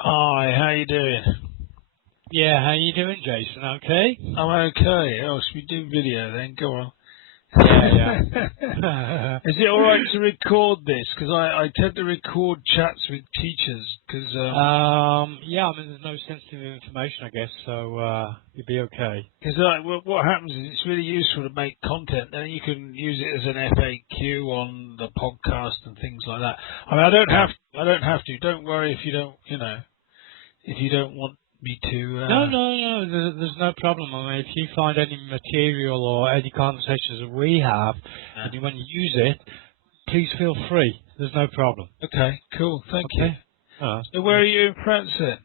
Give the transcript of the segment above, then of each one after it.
Hi, how you doing? Yeah, how you doing, Jason? Okay? I'm okay. Oh, should we do video then? Go on. Yeah, yeah. Is it all right to record this? Because I tend to record chats with teachers. Because Yeah, I mean, there's no sensitive information, I guess, so, you'll be okay. what happens is it's really useful to make content. Then you can use it as an FAQ on the podcast and things like that. I mean, Right. I don't have to. Don't worry if you don't. If you don't want me to. No, no, no, there's no problem. I mean, if you find any material or any conversations that we have, Yeah. and you want to use it, please feel free. There's no problem. Okay, cool. Thank you. Okay? Uh, So where are you in France then?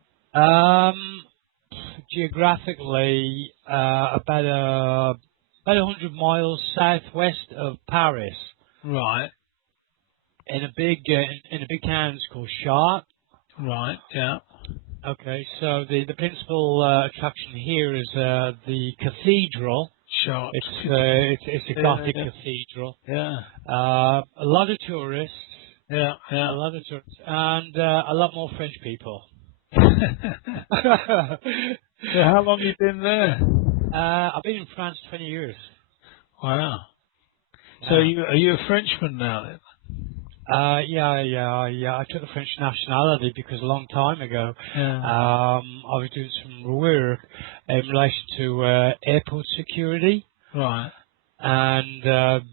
um, geographically, about 100 miles southwest of Paris, Right. in a big town called Chartres. Right. Yeah. Okay, so the principal attraction here is the cathedral. Short. It's a Yeah. Gothic Yeah. cathedral. Yeah. A lot of tourists, Yeah. a Yeah. lot of tourists, and a lot more French people. So how long you been there? I've been in France 20 years. Wow. So Yeah. are you a Frenchman now then? Yeah. I took the French nationality because a long time ago, Yeah. I was doing some work in relation to airport security, Right. and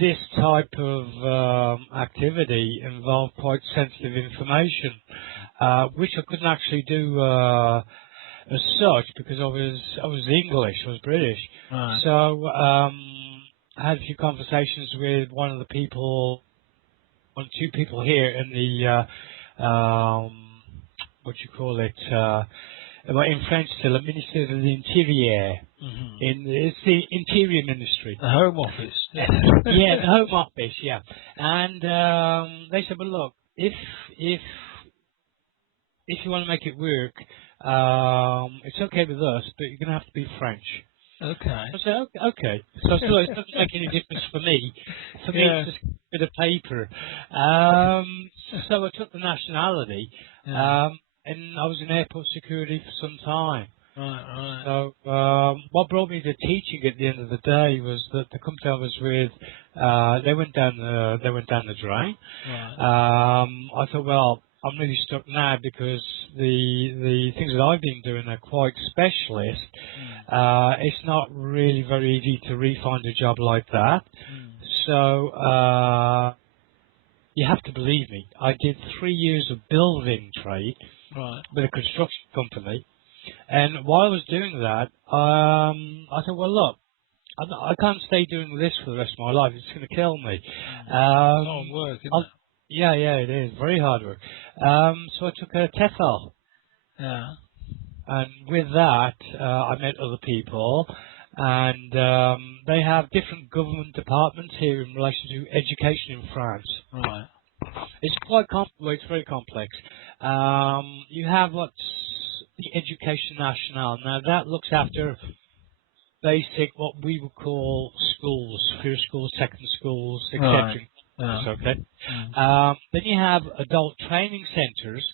this type of activity involved quite sensitive information, which I couldn't actually do as such because I was English, I was British, Right. so I had a few conversations with two people here in the what you call it, well, in French still, the Minister of the Interior. Hmm. It's the Interior Ministry. The Home Office. Yeah, the Home Office. Yeah, and they said, "Well, look, if you want to make it work, it's okay with us, but you're going to have to be French." Okay. I said, okay. So I thought it doesn't make any difference for me. For me, Yeah. it's just a bit of paper. So I took the nationality, Yeah. and I was in airport security for some time. Right. So what brought me to teaching at the end of the day was that the company I was with, they went down the drain. Right. I thought, well, I'm really stuck now because the things that I've been doing are quite specialist. Mm. It's not really very easy to re-find a job like that. Mm. So you have to believe me. I did 3 years of building trade Right. with a construction company, and while I was doing that, I thought, well, look, I can't stay doing this for the rest of my life. It's going to kill me. Mm. Hard Um, work, isn't I'll, it? yeah, it is very hard work. So I took a TEFL, Yeah. and with that, I met other people, and they have different government departments here in relation to education in France. Right. It's well, it's very complex. You have what's the Education Nationale. Now that looks after basic, what we would call schools, first schools, second schools, etc. Right. Yeah. Okay. Mm. Then you have adult training centres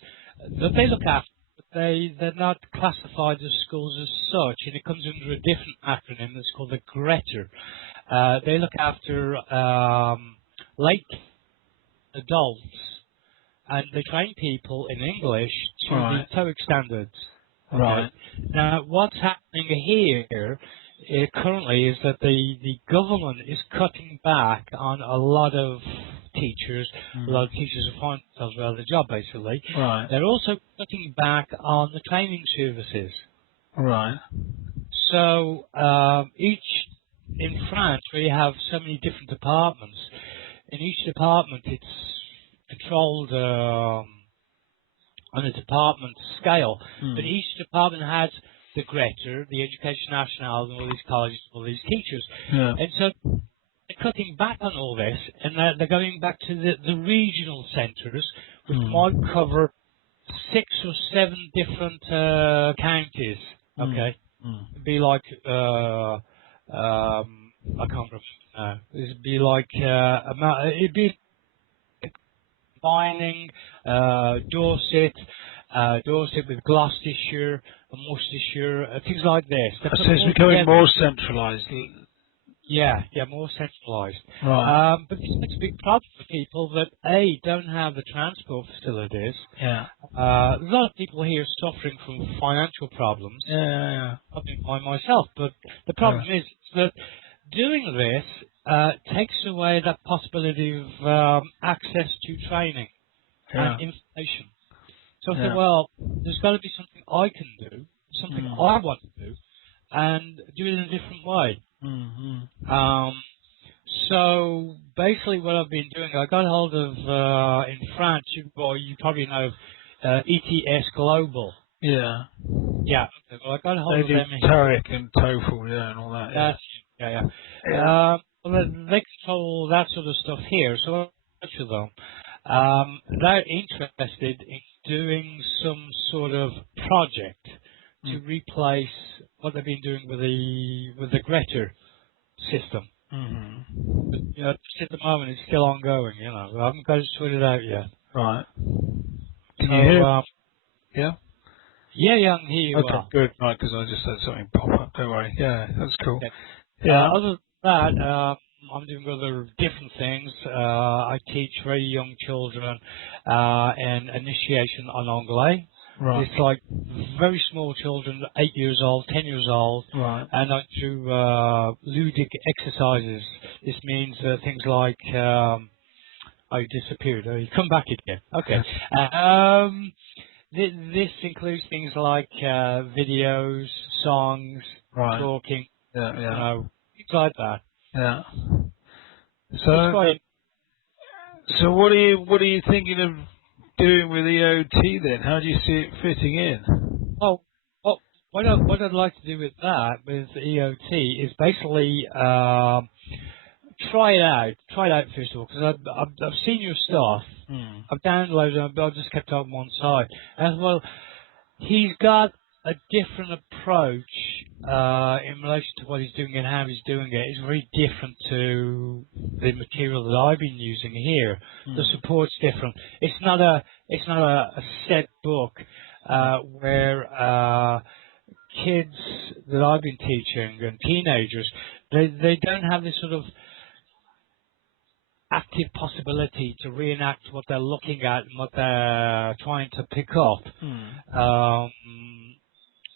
that they look after, but they're not classified as schools as such, and it comes under a different acronym that's called the GRETR. They look after late adults, and they train people in English to the Right. TOEIC standards. Okay. Right. Now, what's happening here currently is that the government is cutting back on a lot of teachers. A lot Mm. of teachers are finding themselves without a job, basically. Right. They're also cutting back on the training services. Right. So each in France, where you have so many different departments, in each department it's controlled on a department scale, but Mm. each department has the GRETR, the Education Nationale, and all these colleges, all these teachers. Yeah. And so they're cutting back on all this, and they're going back to the regional centres, which might Mm. cover 6 or 7 different counties. Mm. Okay, Mm. it'd be like I can't remember. It'd be like it'd be Vining, Dorset, Dorset with Gloucestershire, and Worcestershire, things like this. They put So them it's all becoming together. more centralised. Yeah, more centralised. Right. But this makes a big problem for people that A, don't have the transport facilities. Yeah. There's a lot of people here suffering from financial problems. Yeah. I've been by myself, but the problem is that doing this takes away that possibility of access to training and Yeah. information. So I Yeah. thought, well, there's got to be something I can do, something I want to do, and do it in a different way. Mm-hmm. So basically what I've been doing, I got hold of, in France, you probably know, ETS Global. Yeah. Yeah, okay, well I got hold They of do them. TOEIC and TOEFL, yeah, and all that. Yeah. Yeah. Yeah. Well, they control that sort of stuff here, so I touch with them. They're interested in doing some sort of project to replace what they've been doing with the Greta system. Mm-hmm. But, just at the moment, it's still ongoing. I haven't got it sorted out yet. Right. Can So, you hear? Yeah. yeah, I can hear you Okay, well. good. Right, because I just had something pop up. Don't worry. Yeah, that's cool. Okay. Yeah. Other than that, I'm doing other different things. I teach very young children an initiation on Anglais. Right. It's like very small children, 8 years old, 10 years old, Right. and I do ludic exercises. This means things like, oh, you disappeared. Oh, you come back again. Okay. This includes things like videos, songs, Right. talking, Yeah. things like that. Yeah. It's quite. So what are you thinking of doing with EOT then? How do you see it fitting in? Oh, what I'd like to do with that, with EOT, is basically try it out first of all, because I've seen your stuff. I've downloaded it, but I've just kept it on one side. As well, he's got a different approach in relation to what he's doing and how he's doing it. It's very different to the material that I've been using here. The support's different. It's not a set book where kids that I've been teaching and teenagers, they don't have this sort of active possibility to reenact what they're looking at and what they're trying to pick up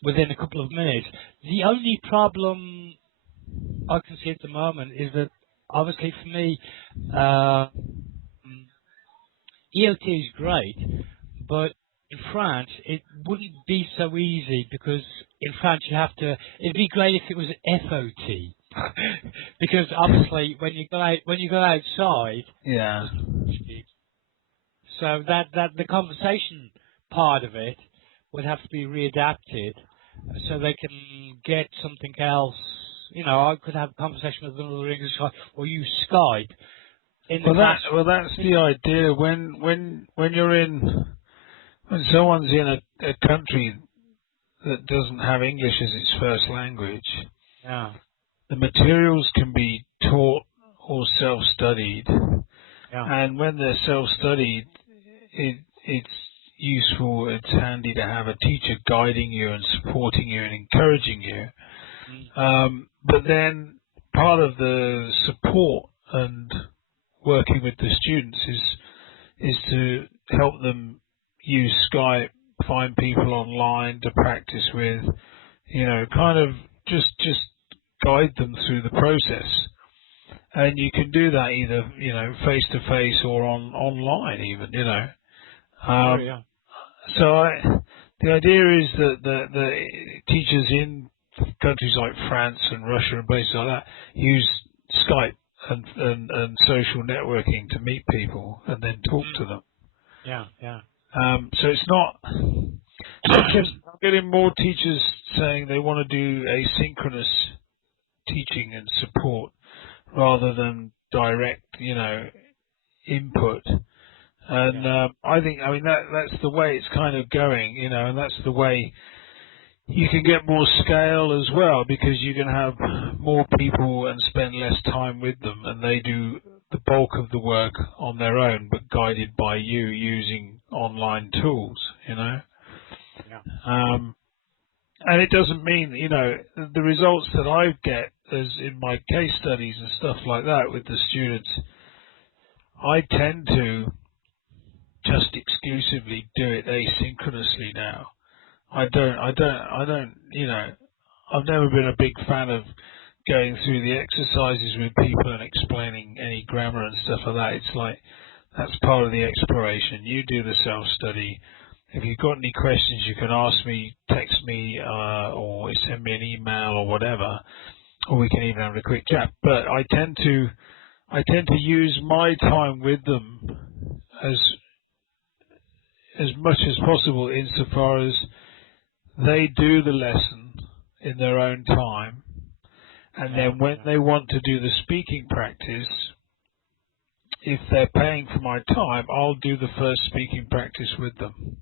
within a couple of minutes. The only problem I can see at the moment is that, obviously for me, EOT is great, but in France it wouldn't be so easy, because in France it'd be great if it was FOT. Because obviously when you go outside, Yeah. so that the conversation part of it would have to be readapted so they can get something else. I could have a conversation with another English guy or use Skype in the class. That's the idea. When someone's in a country that doesn't have English as its first language, Yeah. the materials can be taught or self-studied, and when they're self-studied, it's useful, it's handy to have a teacher guiding you and supporting you and encouraging you. But then part of the support and working with the students is to help them use Skype, find people online to practice with, kind of just guide them through the process. And you can do that either, face to face or online even, So the idea is that the teachers in countries like France and Russia and places like that use Skype and social networking to meet people and then talk to them. Yeah. So it's not. I'm getting more teachers saying they want to do asynchronous teaching and support rather than direct, input. And I mean that's the way it's kind of going, and that's the way you can get more scale as well, because you can have more people and spend less time with them, and they do the bulk of the work on their own, but guided by you using online tools, And it doesn't mean, the results that I get as in my case studies and stuff like that with the students, I tend to just exclusively do it asynchronously now. I've never been a big fan of going through the exercises with people and explaining any grammar and stuff like that. It's like, that's part of the exploration. You do the self-study. If you've got any questions, you can ask me, text me, or send me an email or whatever, or we can even have a quick chat. But I tend to use my time with them as much as possible, insofar as they do the lesson in their own time, and then when they want to do the speaking practice, if they're paying for my time, I'll do the first speaking practice with them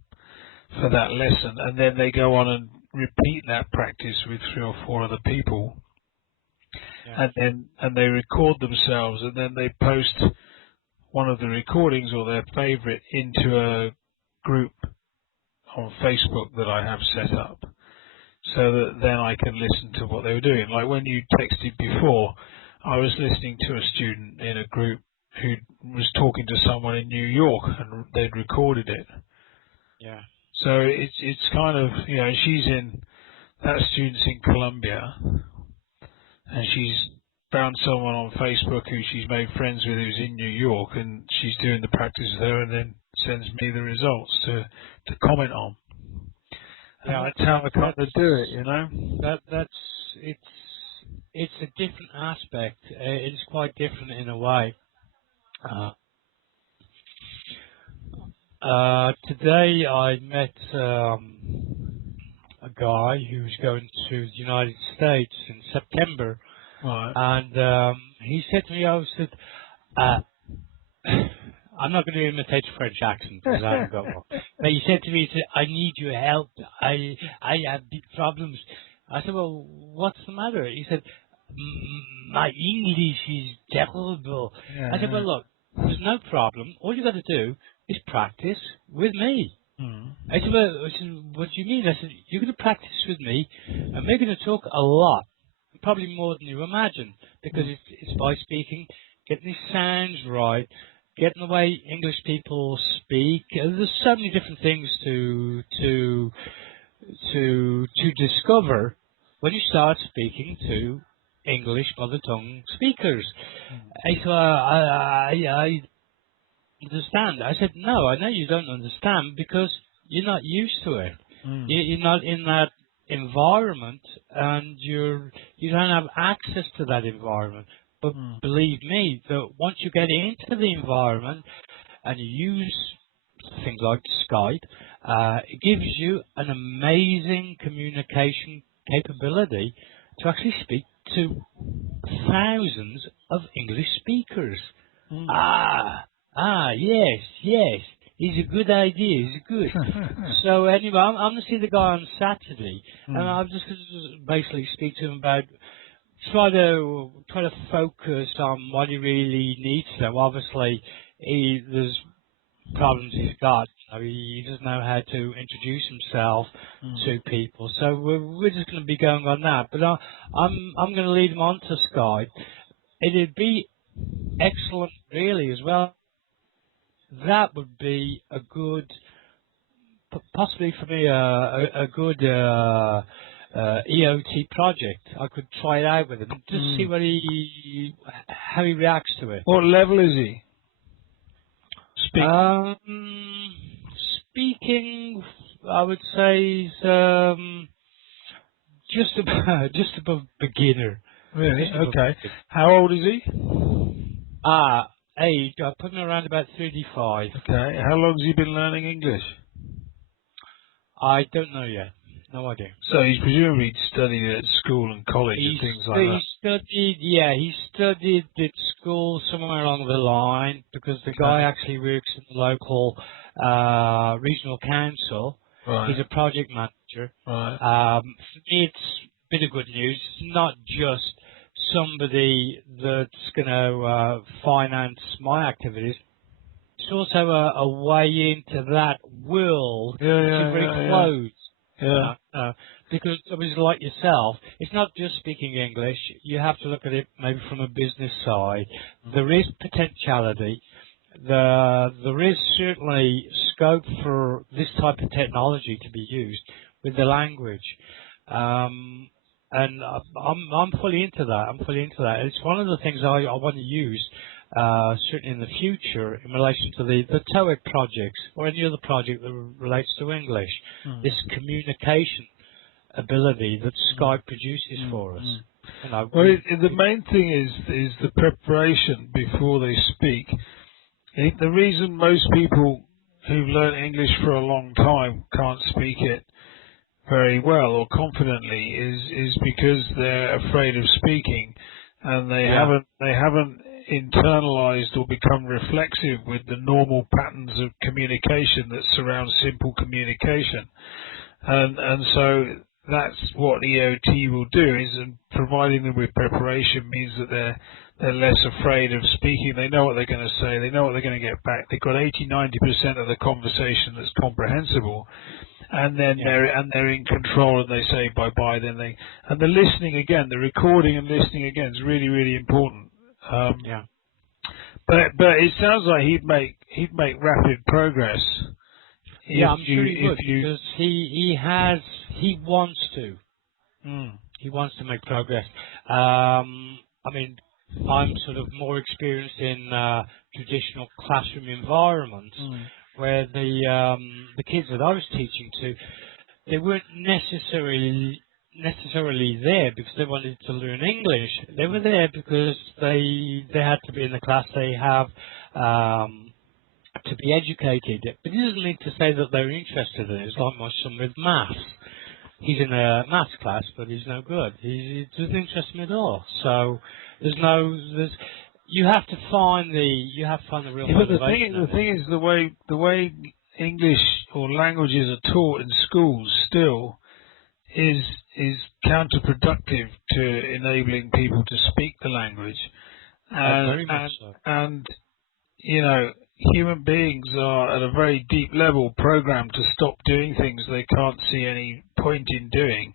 for that lesson, and then they go on and repeat that practice with 3 or 4 other people, and they record themselves, and then they post one of the recordings or their favorite into a group on Facebook that I have set up, so that then I can listen to what they were doing. Like when you texted before, I was listening to a student in a group who was talking to someone in New York, and they'd recorded it. Yeah. So it's kind of, that student's in Colombia, and she's found someone on Facebook who she's made friends with who's in New York, and she's doing the practice with her and then sends me the results to comment on. And that's how I kind of do it, It's a different aspect. It's quite different in a way. Today I met a guy who's going to the United States in September, right. And he said to me, I'm not going to imitate a French accent because I haven't got one. But he said to me, I need your help. I have big problems. I said, well, what's the matter? He said, my English is terrible. Yeah, I said, well, look, there's no problem. All you got to do is practice with me. I said, what do you mean? I said, you're going to practice with me, and we're going to talk a lot, probably more than you imagine, because it's by speaking, getting the sounds right, getting the way English people speak. There's so many different things to discover when you start speaking to English mother tongue speakers. So I understand. I said, no, I know you don't understand because you're not used to it. You're not in that environment, and you don't have access to that environment. But believe me, that once you get into the environment and you use things like Skype, it gives you an amazing communication capability to actually speak to thousands of English speakers. Yes. It's a good idea. It's good. So anyway, I'm going to see the guy on Saturday, and I'm just going to basically speak to him about try to focus on what he really needs to know. Obviously, there's problems he's got. He doesn't know how to introduce himself to people. So we're just going to be going on that. But I'm going to lead him on to Skype. It'd be excellent, really, as well. That would be a good, possibly for me, a good EOT project. I could try it out with him, just see how he reacts to it. What level is he? Speaking, I would say, is just above beginner. Really? Okay. How old is he? Age, I put him around about 35. Okay. How long has he been learning English? I don't know yet. No idea. So he's presumably studied at school and college and things like that. He studied at school somewhere along the line, because the guy actually works in the local regional council. Right. He's a project manager. Right. It's a bit of good news. It's not just somebody that's going to finance my activities. It's also a way into that world, which is very closed. Yeah. Because I was like yourself, it's not just speaking English. You have to look at it maybe from a business side. There is potentiality. There is certainly scope for this type of technology to be used with the language. And I'm fully into that. I'm fully into that. It's one of the things I want to use, certainly in the future, in relation to the TOEIC projects or any other project that relates to English. This communication ability that Skype produces for us. You know, well, the main thing is the preparation before they speak. The reason most people who've learned English for a long time can't speak it very well or confidently is because they're afraid of speaking, and they haven't internalized or become reflexive with the normal patterns of communication that surround simple communication, and so that's what EOT will do, is providing them with preparation means that they're less afraid of speaking. They know what they're going to say. They know what they're going to get back. They've got 80-90% of the conversation that's comprehensible. And then they're in control, and they say bye-bye. Then and the listening again, the recording and listening again is really, really important. But it sounds like he'd make rapid progress. I'm sure he would, because he wants to. He wants to make progress. I mean, I'm sort of more experienced in traditional classroom environments. Where the kids that I was teaching to, they weren't necessarily there because they wanted to learn English. They were there because they had to be in the class. They have to be educated. But it doesn't mean to say that they're interested in it. It's like my son with maths. He's in a maths class, but he's no good. He doesn't interest him at all. So you have to find the real motivation. But the thing is the way English or languages are taught in schools still is counterproductive to enabling people to speak the language. Very much so. And you know, human beings are at a very deep level programmed to stop doing things they can't see any point in doing,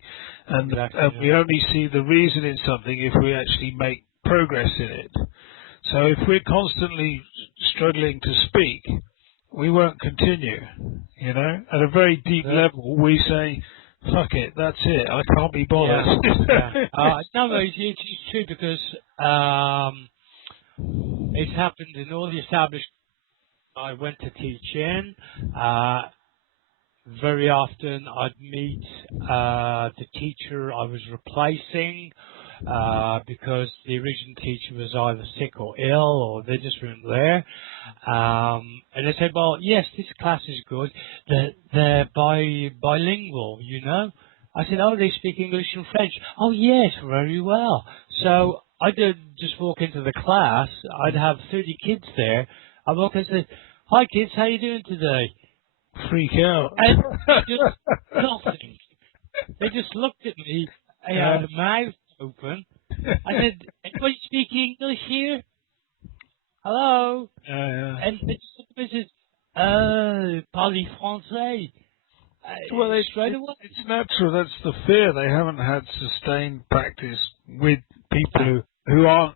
and we only see the reason in something if we actually make progress in it. So if we're constantly struggling to speak, we won't continue. You know, at a very deep level, we say, "Fuck it, that's it. I can't be bothered." No, it's true, because it's happened in all the established. I went to teach in. Very often, I'd meet the teacher I was replacing. Because the original teacher was either sick or ill, or they just weren't there. And they said, well, yes, this class is good. They're bilingual, you know. I said, oh, they speak English and French. Oh, yes, very well. So I'd just walk into the class. I'd have 30 kids there. I'd walk and say, hi, kids, how you doing today? Freak out. And just nothing. They just looked at me. I had a mouth open. I said, anybody speak English here? Hello? And they just looked at me and said, parlez français. Well, straight away. It's natural. That's the fear. They haven't had sustained practice with people who aren't,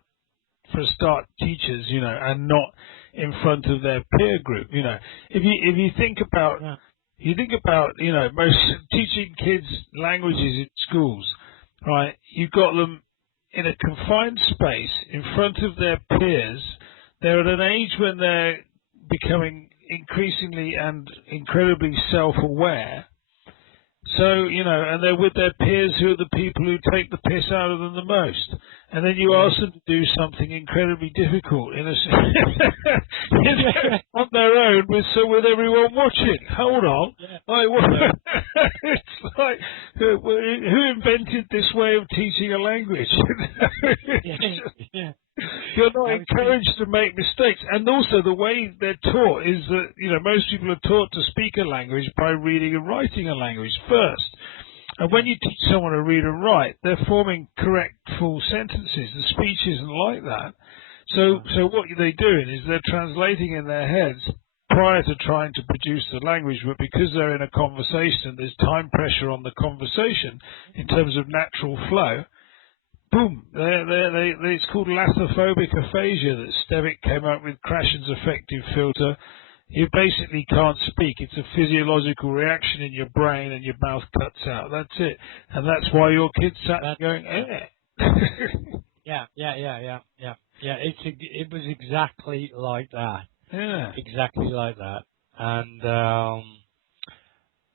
for a start, teachers, you know, and not in front of their peer group. You know, if you think about, you know, most teaching kids languages in schools, right? You've got them in a confined space in front of their peers. They're at an age when they're becoming increasingly and incredibly self-aware. So, you know, and they're with their peers who are the people who take the piss out of them the most. And then you ask them to do something incredibly difficult on their own with everyone watching. Hold on. It's like, who invented this way of teaching a language? You're not encouraged to make mistakes. And also the way they're taught is that, you know, most people are taught to speak a language by reading and writing a language first. And when you teach someone to read and write, they're forming correct full sentences. The speech isn't like that. So what they're doing is they're translating in their heads prior to trying to produce the language, but because they're in a conversation, there's time pressure on the conversation in terms of natural flow. Boom! It's called lathophobic aphasia that Stevic came up with. Krashen's effective filter. You basically can't speak. It's a physiological reaction in your brain, and your mouth cuts out. That's it, and that's why your kids sat going, eh. Yeah. It was exactly like that. Yeah. Exactly like that. And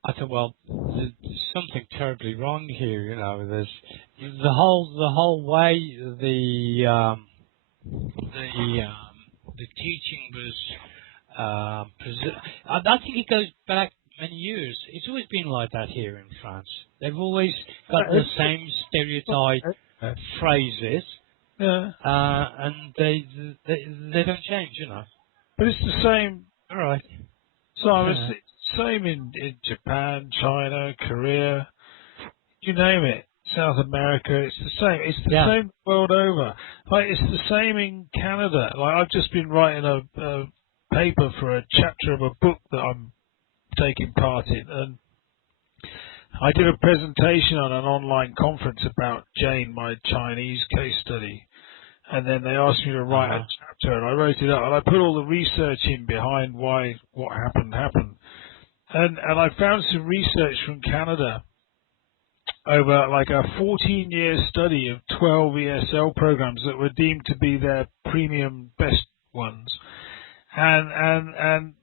I thought, well, there's something terribly wrong here. You know, there's the whole way the teaching was. I think it goes back many years. It's always been like that here in France. They've always got the same stereotype phrases, and they don't change, you know. But it's the same. All right. So it's the same in Japan, China, Korea, you name it. South America, it's the same. It's the same the world over. Like, it's the same in Canada. Like, I've just been writing a paper for a chapter of a book that I'm taking part in, and I did a presentation on an online conference about Jane, my Chinese case study, and then they asked me to write a chapter, and I wrote it up, and I put all the research in behind why what happened, and I found some research from Canada over like a 14-year study of 12 ESL programs that were deemed to be their premium best ones. And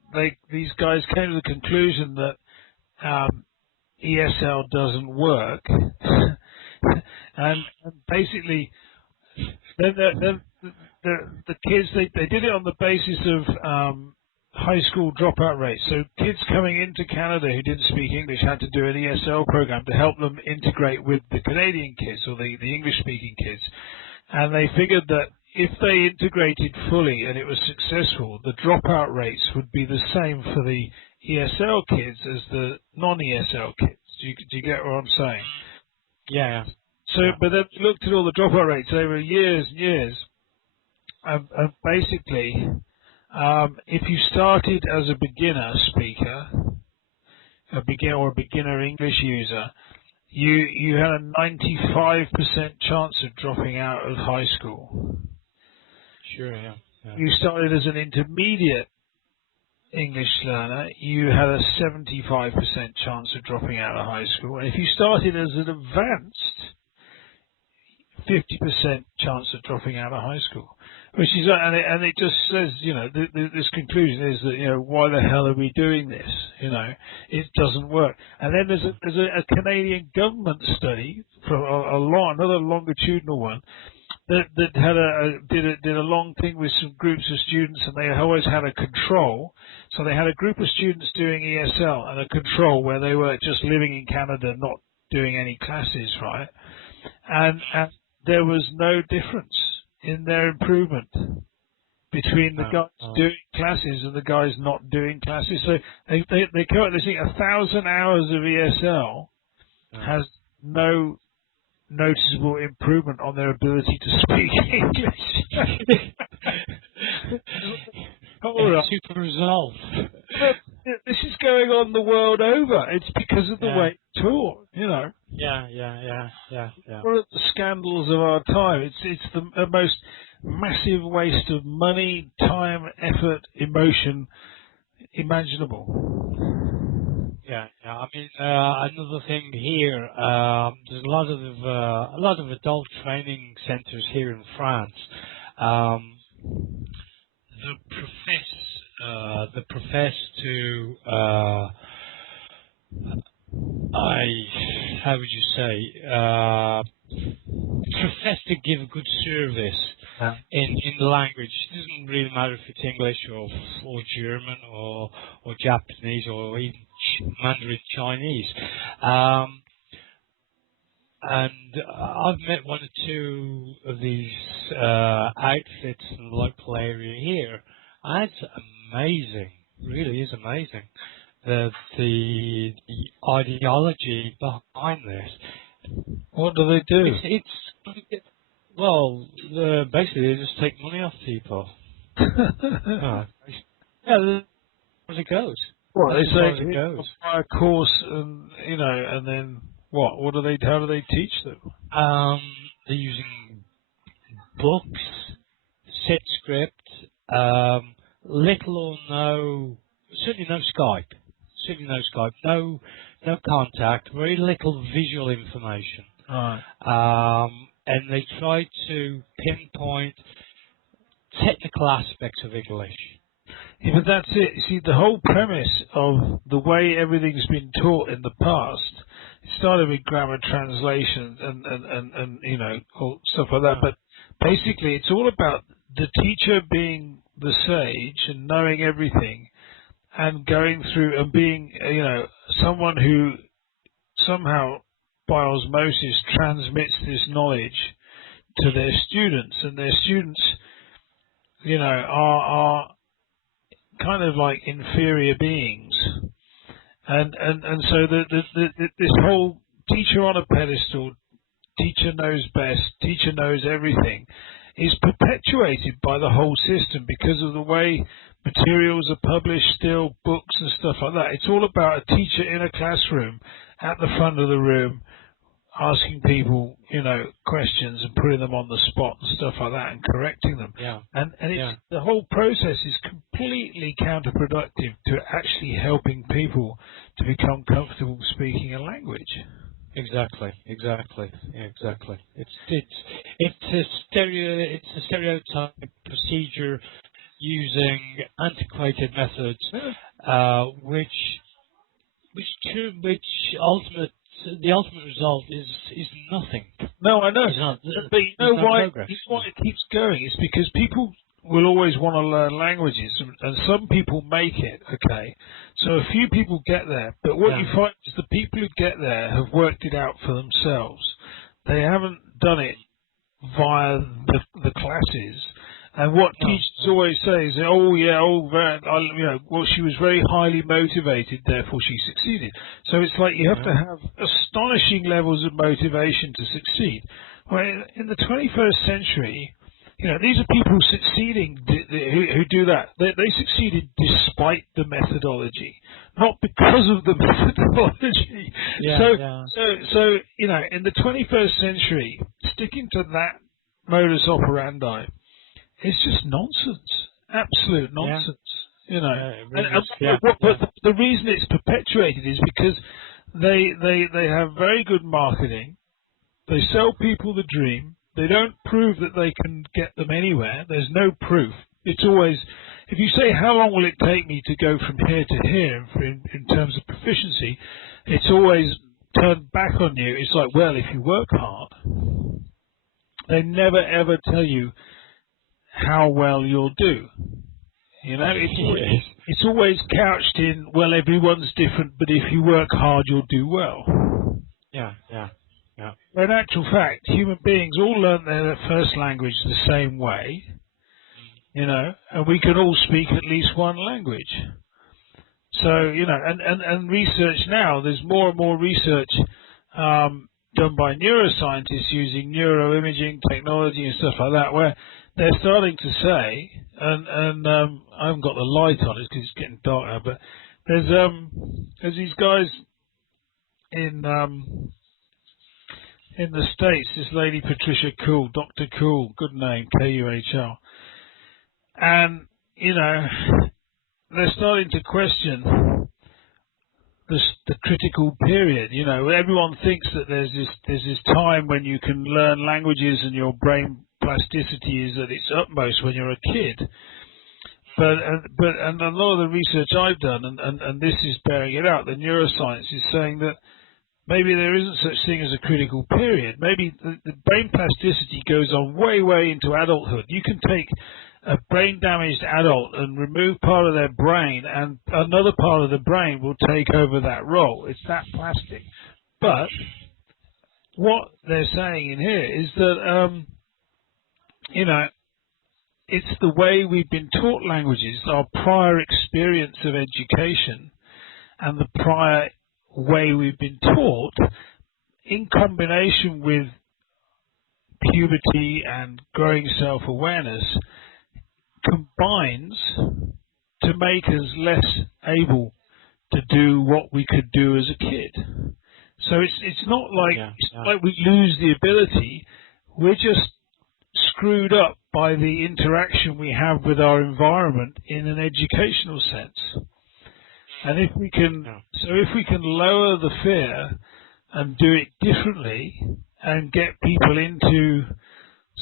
these guys came to the conclusion that ESL doesn't work, and basically, then the kids they did it on the basis of high school dropout rates. So kids coming into Canada who didn't speak English had to do an ESL program to help them integrate with the Canadian kids or the English-speaking kids, and they figured that if they integrated fully and it was successful, the dropout rates would be the same for the ESL kids as the non-ESL kids. Do you get what I'm saying? Yeah. So, but then we looked at all the dropout rates over years and years, and basically, if you started as a beginner speaker, a beginner English user, you had a 95% chance of dropping out of high school. Sure, yeah. You started as an intermediate English learner, you had a 75% chance of dropping out of high school. And if you started as an advanced, 50% chance of dropping out of high school. Which is, and it just says, you know, this conclusion is that, you know, why the hell are we doing this? You know, it doesn't work. And then there's a Canadian government study from another longitudinal one that did a long thing with some groups of students, and they always had a control. So they had a group of students doing ESL and a control where they were just living in Canada, not doing any classes, right? And there was no difference in their improvement between the guys doing classes and the guys not doing classes. So they come up, they think 1,000 hours of ESL has no noticeable improvement on their ability to speak English. Super result. This is going on the world over. It's because of the way it's taught, you know. Yeah. One of the scandals of our time. It's the most massive waste of money, time, effort, emotion imaginable. Yeah. I mean, another thing here. There's a lot of adult training centres here in France. They profess to. How would you say? Profess to give good service in the language. It doesn't really matter if it's English or German or Japanese or even Mandarin Chinese. And I've met one or two of these outfits in the local area here, and it's amazing. It really is amazing. The ideology behind this. What do they do? Well, basically they just take money off people. as it goes. Well, they That's as far as say it goes. a course, and and then what? How do they teach them? They're using books, set script, little or no, certainly no Skype, no contact, very little visual information. Right. And they try to pinpoint technical aspects of English. Yeah, but that's it. You see, the whole premise of the way everything's been taught in the past, it started with grammar translation and all stuff like that. But basically, it's all about the teacher being the sage and knowing everything and going through and being, someone who somehow by osmosis transmits this knowledge to their students, and their students, are kind of like inferior beings, and so this whole teacher on a pedestal, teacher knows best, teacher knows everything, is perpetuated by the whole system because of the way materials are published, still books and stuff like that. It's all about a teacher in a classroom at the front of the room asking people, questions and putting them on the spot and stuff like that and correcting them. Yeah. And the whole process is completely counterproductive to actually helping people to become comfortable speaking a language. Exactly. It's a stereotype procedure using antiquated methods, which the ultimate result is nothing. No, I know. But you know why? Progress. It's why it keeps going. It's because people will always want to learn languages, and some people make it, okay? So a few people get there, but what you find is the people who get there have worked it out for themselves. They haven't done it via the classes. And what teachers always say is, she was very highly motivated, therefore she succeeded. So it's like you have to have astonishing levels of motivation to succeed. Well, in the 21st century, these are people succeeding who do that. They succeeded despite the methodology, not because of the methodology. So in the 21st century, sticking to that modus operandi, it's just nonsense, absolute nonsense. But the reason it's perpetuated is because they have very good marketing. They sell people the dream. They don't prove that they can get them anywhere. There's no proof. It's always, if you say, how long will it take me to go from here to here in terms of proficiency, it's always turned back on you. It's like, well, if you work hard. They never ever tell you how well you'll do. It's always couched in, well, everyone's different, but if you work hard, you'll do well. Yeah. But in actual fact, human beings all learn their first language the same way, and we can all speak at least one language. So, and research now, there's more and more research done by neuroscientists using neuroimaging technology and stuff like that, where they're starting to say, and I haven't got the light on it because it's getting dark now, but there's these guys in the States, this lady Patricia Kuhl, Dr. Kuhl, good name, Kuhl, and they're starting to question the critical period. Everyone thinks that there's this time when you can learn languages and your brain plasticity is at its utmost when you're a kid. But a lot of the research I've done, and this is bearing it out, the neuroscience is saying that maybe there isn't such thing as a critical period. Maybe the brain plasticity goes on way into adulthood. You can take a brain-damaged adult and remove part of their brain, and another part of the brain will take over that role. It's that plastic. But what they're saying in here is that, it's the way we've been taught languages, our prior experience of education, and the prior way we've been taught, in combination with puberty and growing self-awareness, combines to make us less able to do what we could do as a kid. So it's not like like we lose the ability. We're just screwed up by the interaction we have with our environment in an educational sense. And if we can, if we can lower the fear and do it differently and get people into,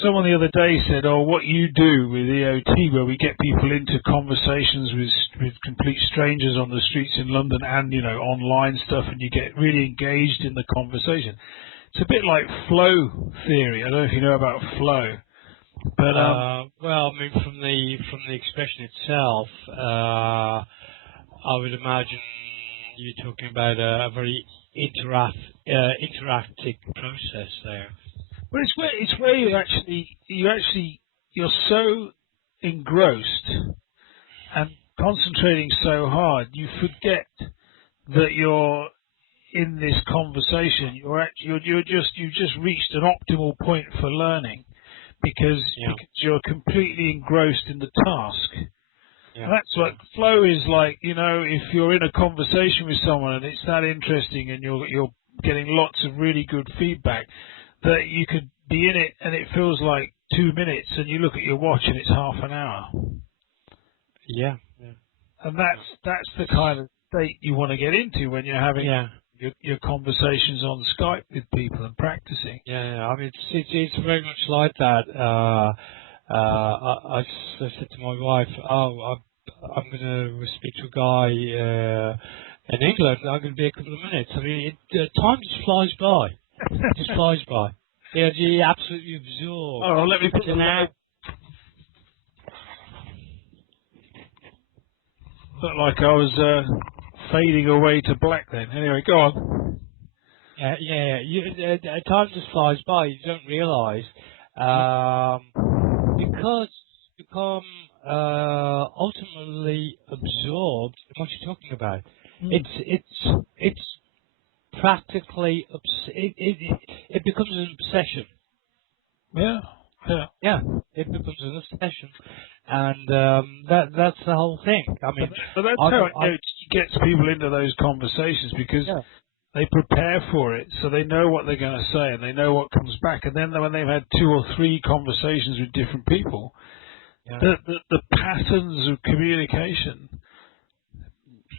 someone the other day said, oh, what you do with EOT, where we get people into conversations with complete strangers on the streets in London and, you know, online stuff, and you get really engaged in the conversation. It's a bit like flow theory. I don't know if you know about flow. But well, I mean, from the expression itself, I would imagine you're talking about a very interactive process there. But it's where you're so engrossed and concentrating so hard, you forget that you're in this conversation. You've just reached an optimal point for learning because you're completely engrossed in the task. And that's what flow is like. You know, if you're in a conversation with someone and it's that interesting and you're getting lots of really good feedback, that you could be in it and it feels like 2 minutes, and you look at your watch and it's half an hour. Yeah. And that's the kind of state you want to get into when you're having your conversations on Skype with people and practicing. I mean, it's very much like that. I said to my wife, I'm going to speak to a guy in England. I'm going to be a couple of minutes. I mean, time just flies by. It just flies by. Yeah, you absolutely absorb. Oh, let me put the light. Looked like I was fading away to black then. Anyway, go on. Time just flies by. You don't realise because you become ultimately absorbed in what you're talking about. It's practically it becomes an obsession. It becomes an obsession, and that's the whole thing. I mean, but that's how it gets people into those conversations, because they prepare for it, so they know what they're going to say and they know what comes back. And then when they've had 2 or 3 conversations with different people, the patterns of communication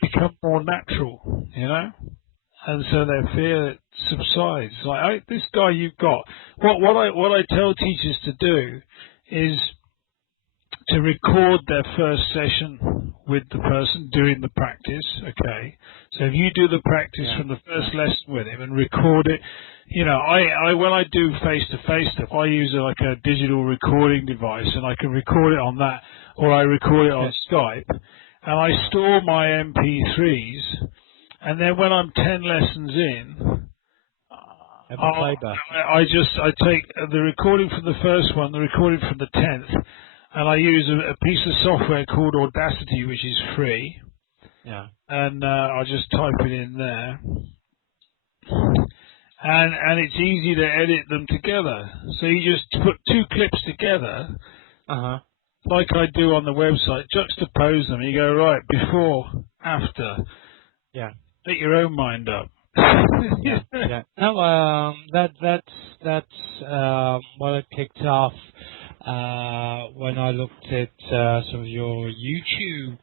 become more natural, you know. And so their fear subsides. Like, this guy you've got. What I tell teachers to do is to record their first session with the person doing the practice. Okay. So if you do the practice from the first lesson with him and record it, you know, I when I do face-to-face stuff, I use like a digital recording device, and I can record it on that, or I record it on Skype, and I store my MP3s. And then when I'm 10 lessons in, I take the recording from the first one, the recording from the 10th, and I use a piece of software called Audacity, which is free. And I just type it in there. And it's easy to edit them together. So you just put 2 clips together, like I do on the website, juxtapose them, and you go, right, before, after. Make your own mind up. No, that's what I picked off when I looked at some of your YouTube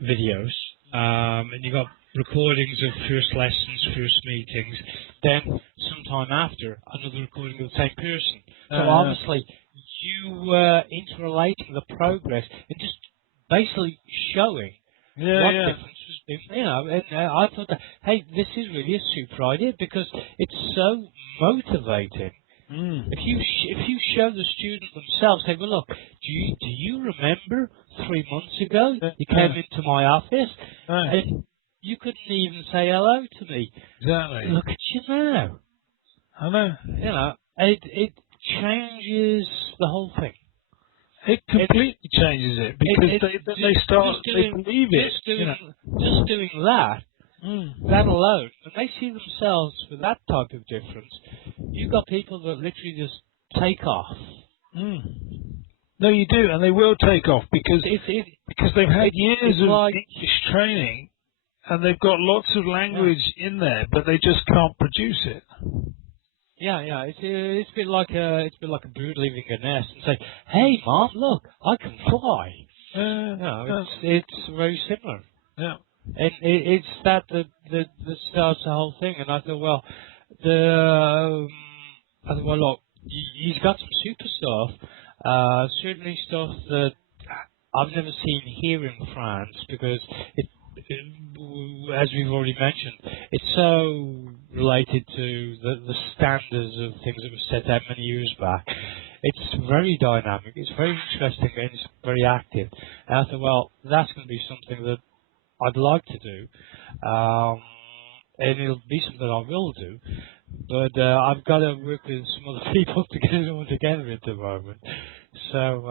videos, and you got recordings of first lessons, first meetings, then sometime after another recording of the same person. So obviously you were interrelating the progress and just basically showing what difference was being, you know. And I thought that, hey, this is really a super idea, because it's so motivating. If you show the student themselves, say, well, look, do you remember 3 months ago you came into my office and you couldn't even say hello to me? Exactly. Look at you now. I know. You know, it changes the whole thing. It completely changes it, because they believe it. Just doing that, that alone, when they see themselves with that type of difference, you've got people that literally just take off. No, you do, and they will take off because they've had years of like English training, and they've got lots of language in there, but they just can't produce it. Yeah, it's a bit like a bird leaving a nest and say, "Hey, Mom, look, I can fly." It's very similar. Yeah, and it's that starts the whole thing. And I thought, well, look, he's got some super stuff. Certainly stuff that I've never seen here in France because as we've already mentioned, it's so related to the standards of things that were set out many years back. It's very dynamic, it's very interesting, and it's very active. And I thought, well, that's going to be something that I'd like to do, and it'll be something I will do. But I've got to work with some other people to get it all together at the moment. So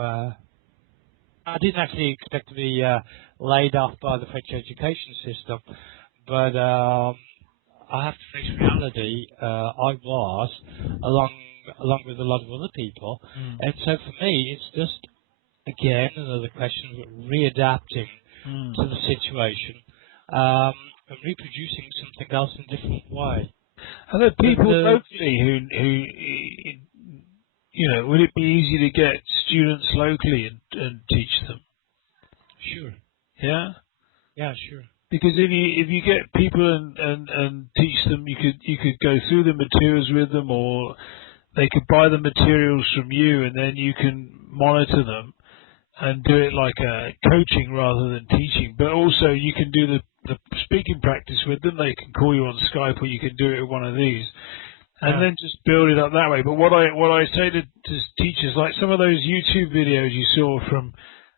I didn't actually expect to be laid off by the French education system, but I have to face reality. I was, along with a lot of other people, and so for me, it's just again another question of readapting to the situation and reproducing something else in a different way. Are there people locally who would it be easy to get students locally and teach them? Sure. Yeah? Yeah, sure. Because if you get people and teach them, you could go through the materials with them, or they could buy the materials from you, and then you can monitor them and do it like a coaching rather than teaching. But also you can do the speaking practice with them. They can call you on Skype, or you can do it with one of these. And then just build it up that way. But what I say to teachers, like some of those YouTube videos you saw from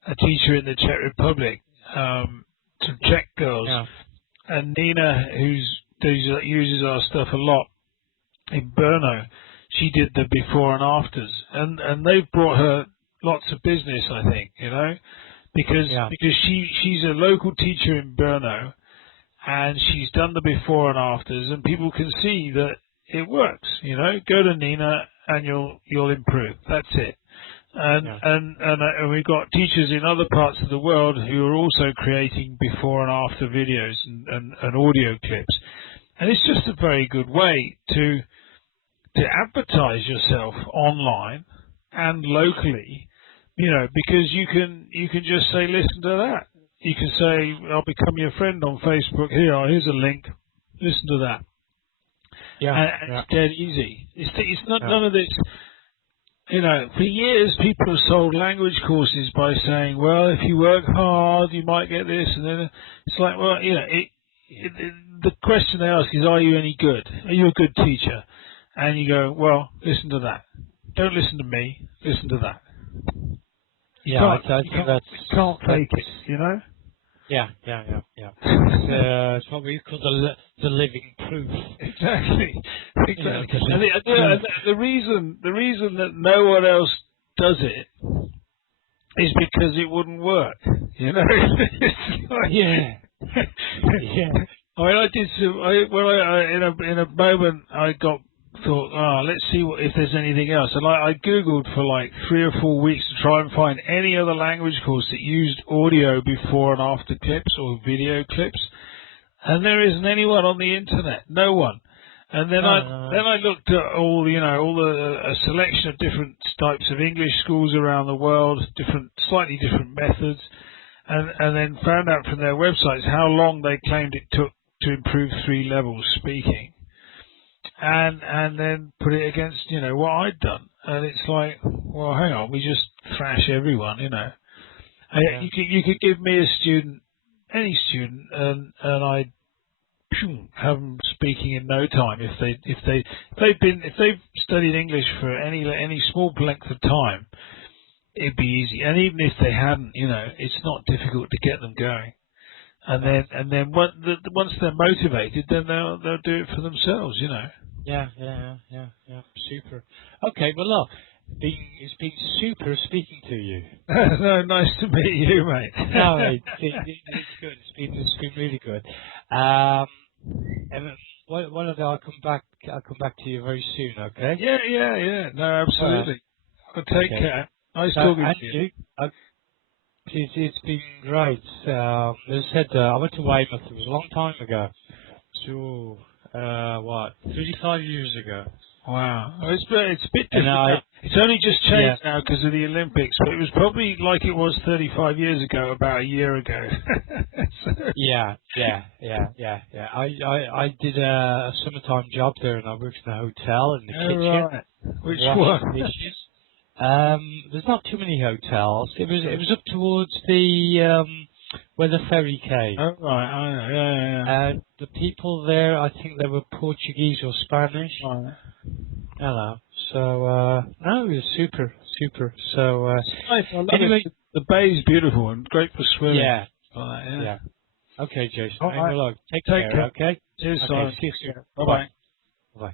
a teacher in the Czech Republic, some Czech girls, and Nina, who uses our stuff a lot in Brno, she did the before and afters, and they've brought her lots of business, I think, because she's a local teacher in Brno, and she's done the before and afters, and people can see that it works, Go to Nina and you'll improve. That's it. And we've got teachers in other parts of the world who are also creating before and after videos and audio clips. And it's just a very good way to advertise yourself online and locally, because you can just say, listen to that. You can say, I'll become your friend on Facebook. Here's a link. Listen to that. And it's dead easy. It's not none of this. For years people have sold language courses by saying, well, if you work hard, you might get this, and then it's like, well, the question they ask is, are you any good? Are you a good teacher? And you go, well, listen to that. Don't listen to me. Listen to that. Yeah, I think can't fake it. Yeah. It's what we call the living proof. Exactly. And the reason that no one else does it is because it wouldn't work. It's like, yeah. I mean, I did some. In a moment, I thought, let's see if there's anything else. And I Googled for like 3 or 4 weeks to try and find any other language course that used audio before and after clips or video clips. And there isn't anyone on the internet. No one. And then I looked at all a selection of different types of English schools around the world, slightly different methods, and then found out from their websites how long they claimed it took to improve 3 levels speaking. And then put it against, what I'd done. And it's like, well, hang on, we just thrash everyone, You could give me a student, any student, and I'd have them speaking in no time if they've studied English for any small length of time, it'd be easy. And even if they hadn't, it's not difficult to get them going. And then once they're motivated, then they'll do it for themselves, Yeah. Super. Okay, well, look, it's been super speaking to you. No, nice to meet you, mate. No, it's good. It's been really good. And I'll come back to you very soon. Okay? Yeah. No, absolutely. Right. Well, take care. Nice talking to you. It's been great. As I said, I went to Weymouth. It was a long time ago. So, 35 years ago. Wow. It's a bit different now. It's only just changed now because of the Olympics, but it was probably like it was 35 years ago, about a year ago. Yeah. I did a summertime job there, and I worked in a hotel in the kitchen. Right. Which one? Dishes. There's not too many hotels. It was up towards the where the ferry came. Oh right, yeah. And the people there, I think they were Portuguese or Spanish. Right. Hello. So no, it was super. So nice. anyway, the bay's beautiful and great for swimming. Yeah. Yeah. Okay, Jason. All right. Take care. Okay. Cheers, okay. Simon. See you soon. Bye bye. Bye.